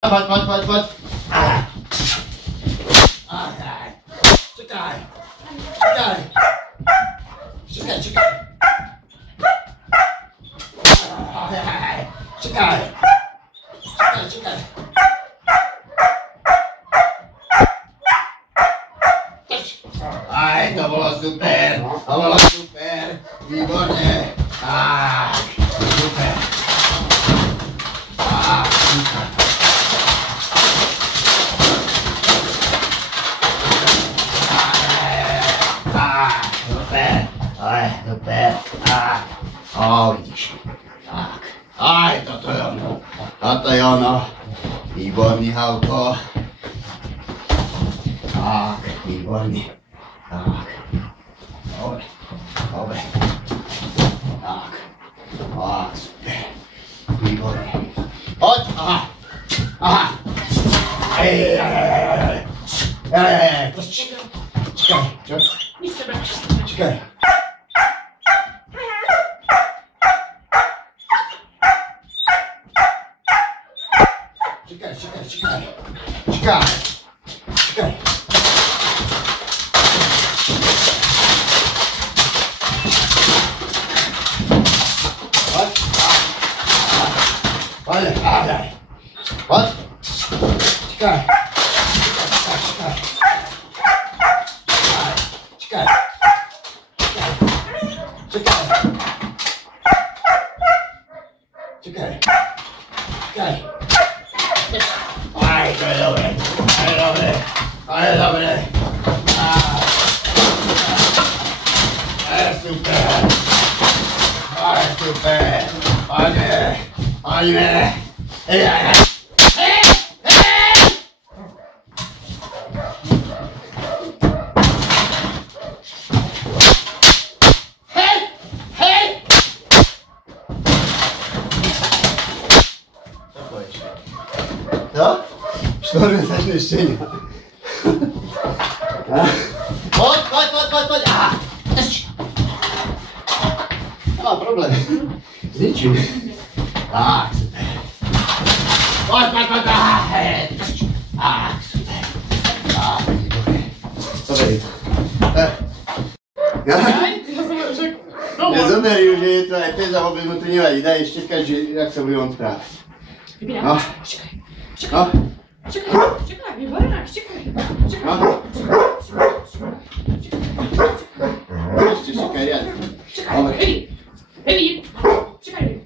Pojď. Čekaj. Aj, to bolo super. Výborne. Tak, super. Super. Vidíš. Tak. Aj, toto je ono. Výborný, Havko. Tak, výborný. Tak. Dobre. Tak. Super. Výborný. Poď. Aha. Čekaj. Čo? Čekaj. Čekaj. Poď. Čekaj. Aj, to je dobre. Super. Poďme. Co? Czterometrażne szczenia. Chodź. Aha. Nie ma problem. Zliczył. Tak, super. Chodź. Tak, super. Co będzie? Nie zobaczył, że je to te zachowy mu tu nie wadí. Daj ještě každý, jak se budeme správať. No. Čekaj, výborná, čekaj. Ještě čekaj, riadne. Evi, čekaj.